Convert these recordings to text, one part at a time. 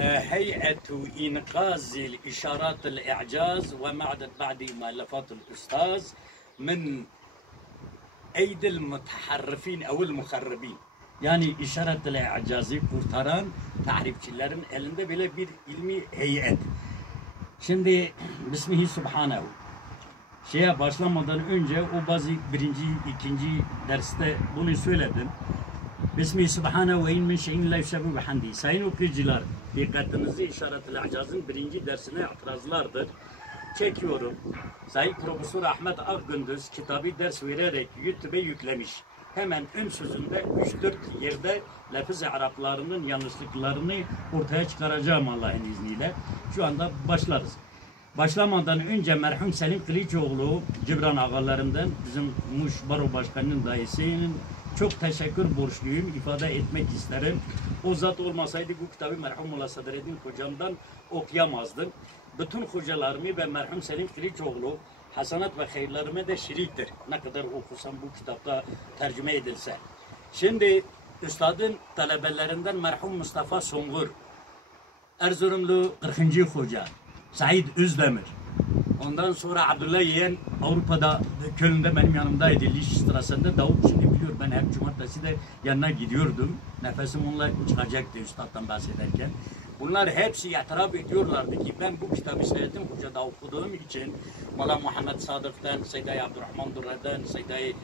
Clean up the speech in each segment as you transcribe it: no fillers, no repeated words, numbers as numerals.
هيئة إنقاذ الإشارات الإعجاز ومعدد بعد مؤلفات الأستاذ من أيدي المتحرفين أو المخربين. Yani işaret-i icazı kurtaran tahripçilerin elinde böyle bir ilmi heyet. Şimdi Bismihi Subhanehu. Şeye başlamadan önce o bazı birinci, ikinci derste bunu söyledim. Bismihi Subhanehu ve in min şeyin la yusebbu bihamdi. Sayın okuyucular, dikkatinizi işaret-i icazın birinci dersine itirazlardır. Çekiyorum. Sayın Profesör Ahmet Akgündüz kitabı ders vererek YouTube'a yüklemiş. Hemen ön sözünde 3-4 yerde lafız-ı Araplarının yanlışlıklarını ortaya çıkaracağım Allah'ın izniyle. Şu anda başlarız. Başlamadan önce merhum Selim Kılıçoğlu, Cibran ağalarından bizim Muş Baro Başkanı'nın dayısının çok teşekkür borçluyum, ifade etmek isterim. O zat olmasaydı bu kitabı merhum Molla Sadreddin hocamdan okuyamazdım. Bütün hocalarımı ve merhum Selim Kılıçoğlu hasanat ve hayırlarıma da şiriktir. Ne kadar okusam bu kitapta tercüme edilse. Şimdi üstadın talebelerinden merhum Mustafa Songur, Erzurumlu 40. Hoca, Said Özdemir. Ondan sonra Abdullah Yeğen Avrupa'da, Köln'de benim yanımdaydı. Liş sırasında Davut şimdi biliyor. Ben hep cumartesi de yanına gidiyordum. Nefesim onunla çıkacaktı üstaddan bahsederken. Bunlar hepsi itiraf ediyorlardı ki ben bu kitabı Seyit'in Hoca'da okuduğum için Molla Muhammed Sadık'tan, Seyyid-i Abdurrahman Durra'dan, Seyyid-i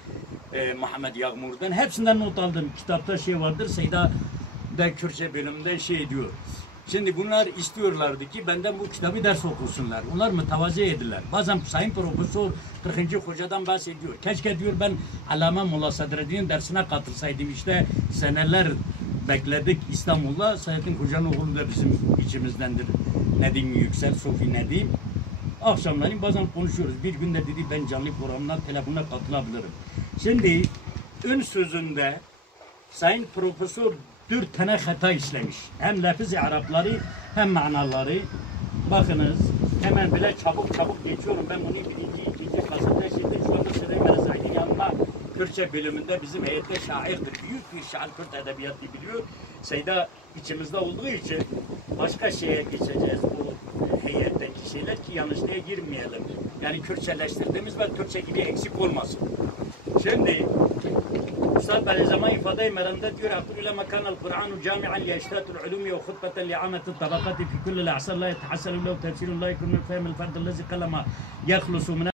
Muhammed Yağmur'dan hepsinden not aldım. Kitapta şey vardır, Seyyid-i Kürtçe bölümünden şey diyor. Şimdi bunlar istiyorlardı ki benden bu kitabı ders okusunlar. Onlar mütevazi ediler. Bazen Sayın Profesör 40. Hoca'dan bahsediyor. Keşke diyor ben Allame Molla Sadreddin'in dersine katılsaydım. İşte seneler bekledik İstanbul'da. Said'in Hoca'nın oğlu da bizim içimizdendir. Nedim Yüksel, Sofi Nedim. Akşamları bazen konuşuyoruz. Bir günde dedi ben canlı programına, telefona katılabilirim. Şimdi ön sözünde Sayın Profesör 4 tane hata işlemiş. Hem lafız-ı Arapları hem manaları. Bakınız hemen bile çabuk geçiyorum. Ben bunu birinci, ikinci kasette şimdi şu anda Seyyid Merezaydin yanında Kürtçe bölümünde bizim heyette şairdir. Büyük bir şair Kürt edebiyatı biliyor. Seyda içimizde olduğu için başka şeye geçeceğiz. Bu heyetteki şeyler ki yanlışlığa girmeyelim. Yani Kürtçeleştirdiğimiz ve Türkçe gibi eksik olmasın. Şimdi Üstad Bediüzzaman ifade-i meranda diyor Abdülullah kanal Kur'an cami'an li eştatul ulumi ve hutbeten li ametil tabakati fi kulli l'asar la yetahassalu lehu tefsirun la yekunu fehmil ferdellezi kalama yakhlusu